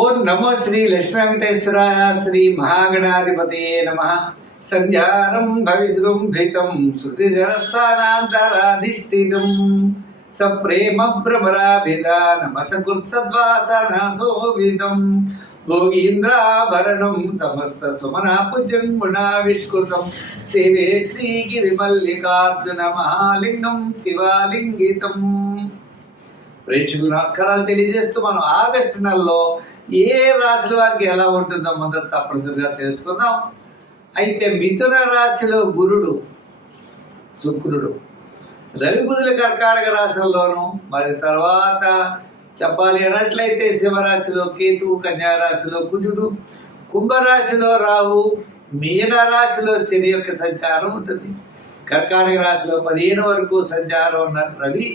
ఓం నమో శ్రీ లక్ష్మీ వెంకటేశ్వరాయ శ్రీ మహాగణాధిపతయే నమః. సంధ్యారం భవిజృంభితం శృతిజరస్థానాంతరాధిష్ఠితం సప్రేమ భ్రమరాభిధానమసకృత్సద్వాసనాశోభితం భోగీంద్రాభరణం సమస్త సుమనాపుజం గుణావిష్కృతం సేవే శ్రీగిరిమల్లికార్జున మహాలింగం శివాలింగితం. ప్రేక్షకులు నమస్కారాలు తెలియజేస్తూ మనం ఆగస్టు నెలలో ఏ రాశుల వారికి ఎలా ఉంటుందో మొదట తప్పనిసరిగా తెలుసుకుందాం. అయితే మిథున రాశిలో గురుడు, శుక్రుడు, రవి బుధుల కర్కాటక రాశుల్లోనూ, మరి తర్వాత చెప్పాలి అన్నట్లయితే సింహరాశిలో కేతువు, కన్యారాశిలో కుజుడు, కుంభరాశిలో రాహు, మీన రాశిలో శని యొక్క సంచారం ఉంటుంది. కర్కాటక రాశిలో 15 వరకు సంచారం ఉన్న రవి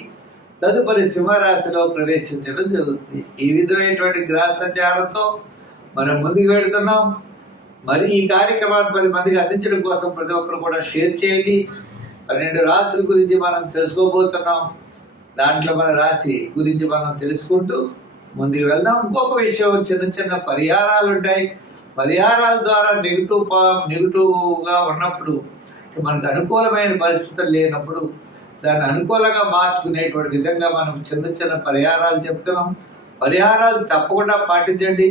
తదుపరి సింహరాశిలో ప్రవేశించడం జరుగుతుంది. ఈ విధమైనటువంటి గ్రహ సంచారంతో మనం ముందుకు వెళుతున్నాం. మరి ఈ కార్యక్రమాన్ని 10 మందికి అందించడం కోసం ప్రతి ఒక్కరు కూడా షేర్ చేయండి. 12 రాశుల గురించి మనం తెలుసుకోబోతున్నాం. దాంట్లో మన రాశి గురించి మనం తెలుసుకుంటూ ముందుకు వెళ్దాం. ఇంకొక విషయం, చిన్న చిన్న పరిహారాలు ఉంటాయి. పరిహారాల ద్వారా నెగిటివ్గా ఉన్నప్పుడు, మనకు అనుకూలమైన పరిస్థితులు లేనప్పుడు దాన్ని అనుకూలంగా మార్చుకునేటువంటి విధంగా మనం చిన్న చిన్న పరిహారాలు చెప్తున్నాం. పరిహారాలు తప్పకుండా పాటించండి.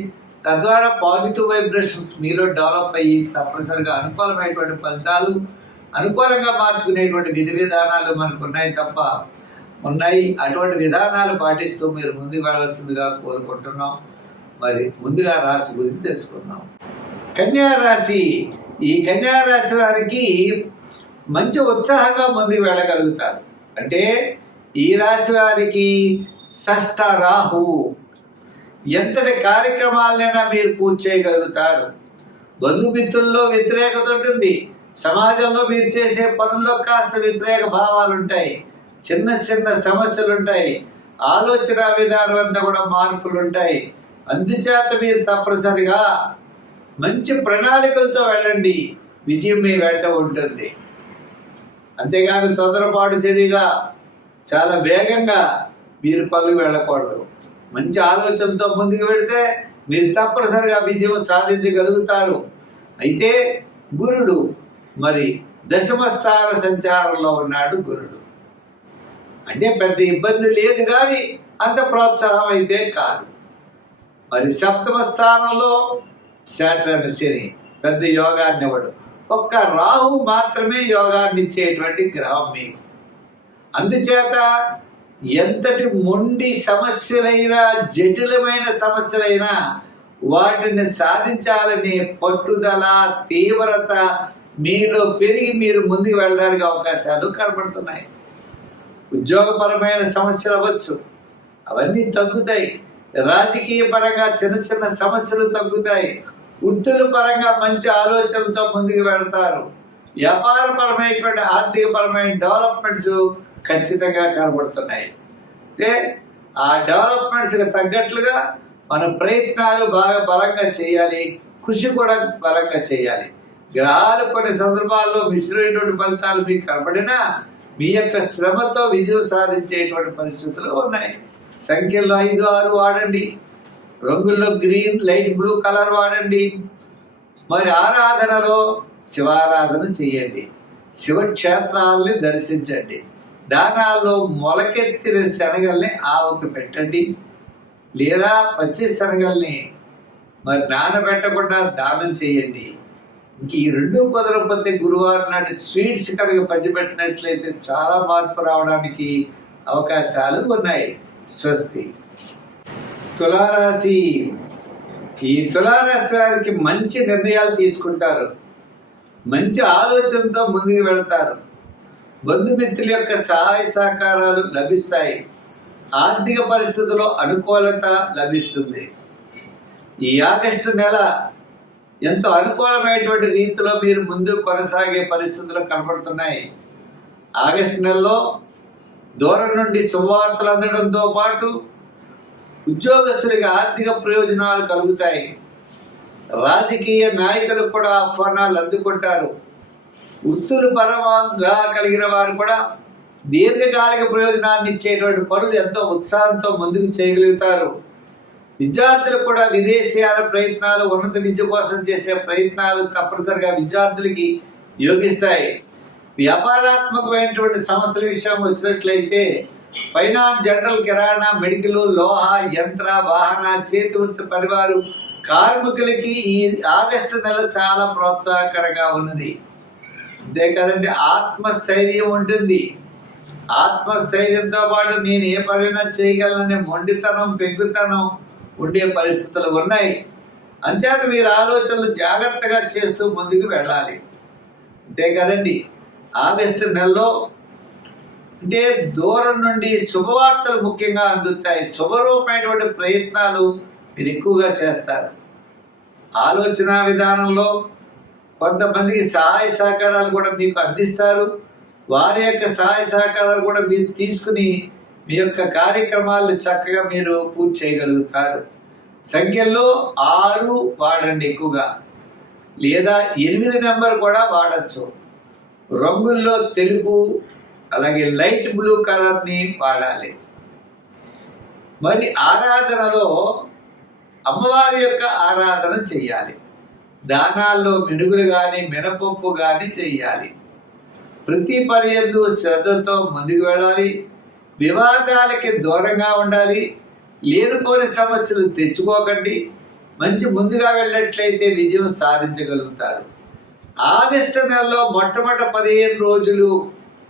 తద్వారా పాజిటివ్ వైబ్రేషన్స్ మీలో డెవలప్ అయ్యి తప్పనిసరిగా అనుకూలమైనటువంటి ఫలితాలు, అనుకూలంగా మార్చుకునేటువంటి విధి విధానాలు మనకు ఉన్నాయి. అటువంటి విధానాలు పాటిస్తూ మీరు ముందుకు వెళ్ళవలసిందిగా కోరుకుంటున్నాం. మరి ముందుగా రాశి గురించి తెలుసుకుందాం. కన్యారాశి. ఈ కన్యారాశి వారికి మంచి ఉత్సాహంగా ముందుకు వెళ్ళగలుగుతారు. అంటే ఈ రాశి వారికి షష్ఠ రాహు, ఎంతటి కార్యక్రమాలైనా మీరు పూర్తి చేయగలుగుతారు. బంధుమిత్రుల్లో వ్యతిరేకత ఉంటుంది. సమాజంలో మీరు చేసే పనుల్లో కాస్త వ్యతిరేక భావాలు ఉంటాయి. చిన్న చిన్న సమస్యలు ఉంటాయి. ఆలోచన విధానం అంతా కూడా మార్పులు ఉంటాయి. అందుచేత మీరు తప్పనిసరిగా మంచి ప్రణాళికలతో వెళ్ళండి. విజయం మీ వెంట ఉంటుంది. అంతేగాని తొందరపాటు చర్యగా చాలా వేగంగా మీరు పనులు వెళ్ళకూడదు. మంచి ఆలోచనతో ముందుకు వెళితే మీరు తప్పనిసరిగా విజయం సాధించగలుగుతారు. అయితే గురుడు మరి దశమ స్థాన సంచారంలో ఉన్నాడు. గురుడు అంటే పెద్ద ఇబ్బంది లేదు, కానీ అంత ప్రోత్సాహం అయితే కాదు. మరి సప్తమ స్థానంలో శాటర్న్, శని పెద్ద యోగాన్ని ఇవ్వడు. ఒక్క రాహు మాత్రమే యోగాన్ని ఇచ్చేటువంటి గ్రహం మీకు. అందుచేత ఎంతటి మొండి సమస్యలైనా, జటిలమైన సమస్యలైనా వాటిని సాధించాలనే పట్టుదల, తీవ్రత మీలో పెరిగి మీరు ముందుకు వెళ్ళడానికి అవకాశాలు కనబడుతున్నాయి. ఉద్యోగపరమైన సమస్యలు అవ్వచ్చు, అవన్నీ తగ్గుతాయి. రాజకీయ పరంగా చిన్న చిన్న సమస్యలు తగ్గుతాయి. వృత్తుల పరంగా మంచి ఆలోచనలతో ముందుకు వెళతారు. వ్యాపారపరమైనటువంటి ఆర్థికపరమైన డెవలప్మెంట్స్ ఖచ్చితంగా కనబడుతున్నాయి. అంటే ఆ డెవలప్మెంట్స్కి తగ్గట్లుగా మన ప్రయత్నాలు బాగా బలంగా చేయాలి, కృషి కూడా బలంగా చేయాలి. గ్రహాలు కొన్ని సందర్భాల్లో మిశ్రమైనటువంటి ఫలితాలు మీకు కనబడినా మీ యొక్క శ్రమతో విజయం సాధించేటువంటి పరిస్థితులు ఉన్నాయి. సంఖ్యల్లో 5, 6 వాడండి. రంగుల్లో గ్రీన్, లైట్ బ్లూ కలర్ వాడండి. మరి ఆరాధనలో శివారాధన చేయండి. శివక్షేత్రాలని దర్శించండి. దానాల్లో మొలకెత్తిన శనగల్ని ఆవుకు పెట్టండి. లేదా పచ్చి శనగల్ని మరి నానబెట్టకుండా దానం చేయండి. ఇంక ఈ 2 కుదరకపోతే గురువారం నాటి స్వీట్స్ కనుక పంచిపెట్టినట్లయితే చాలా మార్పు రావడానికి అవకాశాలు ఉన్నాయి. స్వస్తి. తులారాశి. ఈ తులారాశి వారికి మంచి నిర్ణయాలు తీసుకుంటారు. మంచి ఆలోచనతో ముందుకు వెళతారు. బంధుమిత్రుల యొక్క సహాయ సహకారాలు లభిస్తాయి. ఆర్థిక పరిస్థితుల్లో అనుకూలత లభిస్తుంది. ఈ ఆగస్టు నెల ఎంతో అనుకూలమైనటువంటి రీతిలో మీరు ముందుకు కొనసాగే పరిస్థితులు కనబడుతున్నాయి. ఆగస్టు నెలలో దూరం నుండి శుభవార్తలు అందడంతో పాటు ఉద్యోగస్తులకి ఆర్థిక ప్రయోజనాలు కలుగుతాయి. రాజకీయ నాయకులు కూడా ఆహ్వానాలు అందుకుంటారు. వృత్తుల పరంగా కలిగిన వారు కూడా దీర్ఘకాలిక ప్రయోజనాన్ని ఇచ్చేటువంటి పనులు ఎంతో ఉత్సాహంతో ముందుకు చేయగలుగుతారు. విద్యార్థులు కూడా విదేశీయాల ప్రయత్నాలు, ఉన్నత విద్య కోసం చేసే ప్రయత్నాలు తప్పనిసరిగా విద్యార్థులకి యోగిస్తాయి. వ్యాపారాత్మకమైనటువంటి సంస్థల విషయం వచ్చినట్లయితే ఫైనాన్స్, జనరల్, కిరాణా, మెడికల్, లోహ, యంత్ర, వాహన, చేతి వృత్తి పనివారు, కార్మికులకి ఈ ఆగస్టు నెల చాలా ప్రోత్సాహకరంగా ఉన్నది. అంతే కదండి, ఆత్మస్థైర్యం ఉంటుంది. ఆత్మస్థైర్యంతో పాటు నేను ఏ పనైనా చేయగలననే మొండితనం, పెంకుతనం ఉండే పరిస్థితులు ఉన్నాయి. అంచేత మీరు ఆలోచనలు జాగ్రత్తగా చేస్తూ ముందుకు వెళ్ళాలి. అంతే కదండి, ఆగస్టు నెలలో అంటే దూరం నుండి శుభవార్తలు ముఖ్యంగా అందుతాయి. శుభరూపమైనటువంటి ప్రయత్నాలు మీరు ఎక్కువగా చేస్తారు. ఆలోచన విధానంలో కొంతమందికి సహాయ సహకారాలు కూడా మీకు అందిస్తారు. వారి యొక్క సహాయ సహకారాలు కూడా మీరు తీసుకుని మీ యొక్క కార్యక్రమాలను చక్కగా మీరు పూర్తి చేయగలుగుతారు. సంఖ్యల్లో 6 వాడండి ఎక్కువగా, లేదా 8 నెంబర్ కూడా వాడచ్చు. రంగుల్లో తెలుపు, అలాగే లైట్ బ్లూ కలర్ని వాడాలి. మరి ఆరాధనలో అమ్మవారి యొక్క ఆరాధన చెయ్యాలి. దానాల్లో మినుగులు కానీ మినపప్పు కానీ చెయ్యాలి. ప్రతి పని యందు శ్రద్ధతో ముందుకు వెళ్ళాలి. వివాదాలకి దూరంగా ఉండాలి. లేనిపోని సమస్యలు తెచ్చుకోకండి. మంచి ముందుగా వెళ్ళినట్లయితే విజయం సాధించగలుగుతారు. ఆగస్టు నెలలో మొట్టమొదటి 15 రోజులు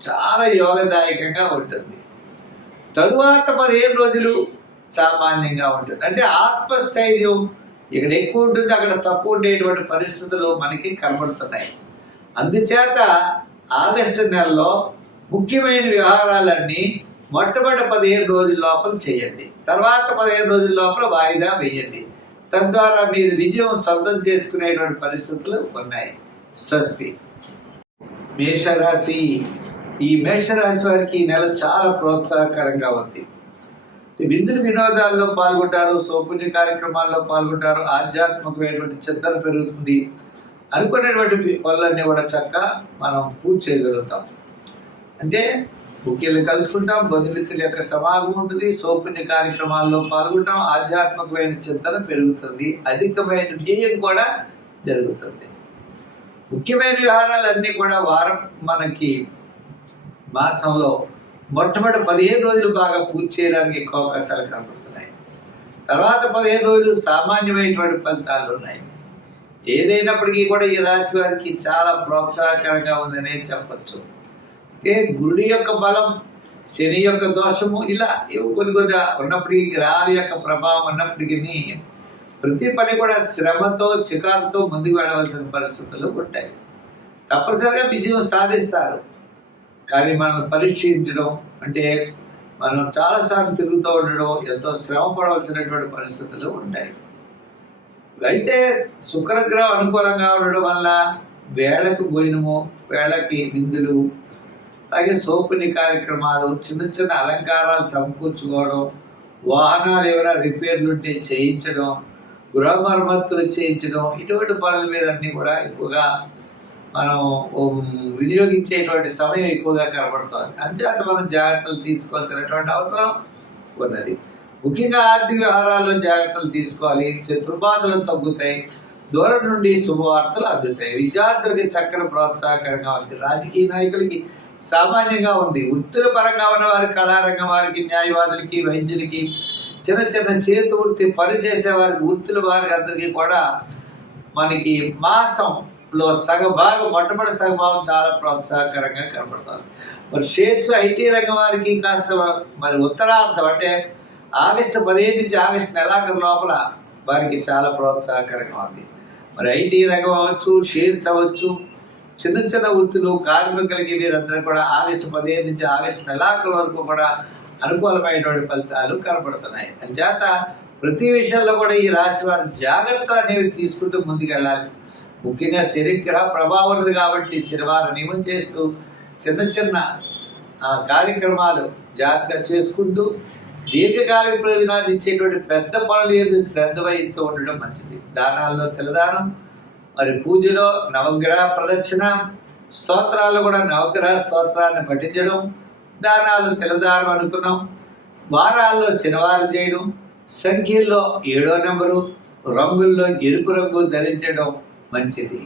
చాలా యోగదాయకంగా ఉంటుంది. తరువాత 15 రోజులు సామాన్యంగా ఉంటుంది. అంటే ఆత్మస్థైర్యం ఇక్కడ ఎక్కువ ఉంటుంది, అక్కడ తక్కువ ఉండేటువంటి పరిస్థితులు మనకి కనబడుతున్నాయి. అందుచేత ఆగస్టు నెలలో ముఖ్యమైన వ్యవహారాలన్నీ మొట్టమొదటి 15 రోజుల లోపల చేయండి. తర్వాత 15 రోజుల లోపల వాయిదా వేయండి. తద్వారా మీరు విజయం సొంతం చేసుకునేటువంటి పరిస్థితులు ఉన్నాయి. స్వస్తి. మేషరాశి. ఈ మేషరాశి వారికి ఈ నెల చాలా ప్రోత్సాహకరంగా ఉంది. విందులు వినోదాల్లో పాల్గొంటారు, సౌపుణ్య కార్యక్రమాల్లో పాల్గొంటారు, ఆధ్యాత్మికమైనటువంటి చింతన పెరుగుతుంది. అనుకునేటువంటి పనులన్నీ కూడా చక్కగా మనం పూర్తి చేయగలుగుతాం. అంటే ముఖ్యంగా కలుసుకుంటాం, బంధుమిత్రుల యొక్క సమాగమం ఉంటుంది, సౌపుణ్య కార్యక్రమాల్లో పాల్గొంటాం, ఆధ్యాత్మికమైన చింతన పెరుగుతుంది, అధికమైన వ్యయం కూడా జరుగుతుంది. ముఖ్యమైన వ్యవహారాలన్నీ కూడా వారం మనకి మాసంలో మొట్టమొదటి 15 రోజులు బాగా పూర్తి చేయడానికి ఎక్కువ అవకాశాలు కనబడుతున్నాయి. తర్వాత 15 రోజులు సామాన్యమైనటువంటి ఫలితాలు ఉన్నాయి. ఏదైనప్పటికీ కూడా ఈ రాశి వారికి చాలా ప్రోత్సాహకరంగా ఉందనే చెప్పచ్చు. అయితే గురుడి యొక్క బలం, శని యొక్క దోషము, ఇలా కొన్ని ఉన్నప్పటికీ, గ్రహాల యొక్క ప్రభావం ఉన్నప్పటికీ ప్రతి పని కూడా శ్రమతో, చికాకుతో ముందుకు వెళ్ళవలసిన పరిస్థితులు ఉంటాయి. తప్పనిసరిగా విజయం సాధిస్తారు. కానీ మనం పరీక్షించడం అంటే మనం చాలాసార్లు తిరుగుతూ ఉండడం, ఎంతో శ్రమ పడవలసినటువంటి పరిస్థితులు ఉంటాయి. అయితే శుక్రగ్రహం అనుకూలంగా ఉండడం వల్ల వేళకు భోజనము, వేళకి విందులు, అలాగే సౌపుణ్య కార్యక్రమాలు, చిన్న చిన్న అలంకారాలు సమకూర్చుకోవడం, వాహనాలు ఏమైనా రిపేర్లు ఉంటే చేయించడం, గృహ మరమ్మతులు చేయించడం, ఇటువంటి పనుల మీద అన్నీ కూడా ఎక్కువగా మనం వినియోగించేటువంటి సమయం ఎక్కువగా కనబడుతుంది. అంచేత మనం జాగ్రత్తలు తీసుకోవాల్సినటువంటి అవసరం ఉన్నది. ముఖ్యంగా ఆర్థిక వ్యవహారాల్లో జాగ్రత్తలు తీసుకోవాలి. శత్రుబాధలు తగ్గుతాయి, దూరం నుండి శుభవార్తలు అందుతాయి. విద్యార్థులకి చక్కని ప్రోత్సాహకరంగా ఉంది. రాజకీయ నాయకులకి సామాన్యంగా ఉంది. వృత్తుల పరంగా ఉన్న వారికి, కళారంగం వారికి, న్యాయవాదులకి, వైద్యులకి, చిన్న చిన్న చేతి వృత్తి పని చేసే వారికి, వృత్తుల వారికి అందరికీ కూడా మనకి మాసంలో సగభాగం, మొట్టమొదటి సగభాగం చాలా ప్రోత్సాహకరంగా కనబడుతుంది. మరి షేర్స్, ఐటీ రంగం వారికి కాస్త మరి ఉత్తరార్థం అంటే ఆగస్టు 15 నుంచి ఆగస్టు నెలాఖరు లోపల వారికి చాలా ప్రోత్సాహకరంగా ఉంది. మరి ఐటీ రంగం అవ్వచ్చు, షేర్స్ అవ్వచ్చు, చిన్న చిన్న వృత్తులు, కార్మికులకి వీరందరూ కూడా ఆగస్టు 15 నుంచి ఆగస్టు నెలాఖరు వరకు కూడా అనుకూలమైనటువంటి ఫలితాలు కనపడుతున్నాయి. అంచేత ప్రతి విషయంలో కూడా ఈ రాశి వారు జాగ్రత్తలు అనేవి తీసుకుంటూ ముందుకెళ్ళాలి. ముఖ్యంగా శనిగ్రహ ప్రభావం ఉన్నది కాబట్టి శనివారం నియమం చేస్తూ చిన్న చిన్న కార్యక్రమాలు జాగ్రత్తగా చేసుకుంటూ దీర్ఘకాలిక ప్రయోజనాలు ఇచ్చేటువంటి పెద్ద పనులు ఏది శ్రద్ధ వహిస్తూ ఉండడం మంచిది. దానాల్లో తెల్లదానం, మరి పూజలో నవగ్రహ ప్రదక్షిణ, స్తోత్రాల్లో కూడా నవగ్రహ స్తోత్రాన్ని పఠించడం, దానాలు తెల్లదానం అనుకున్నాం. వారాల్లో శనివారం చేయడం, సంఖ్యల్లో 7వ నెంబరు, రంగుల్లో ఎరుపు రంగు ధరించడం మంచిది.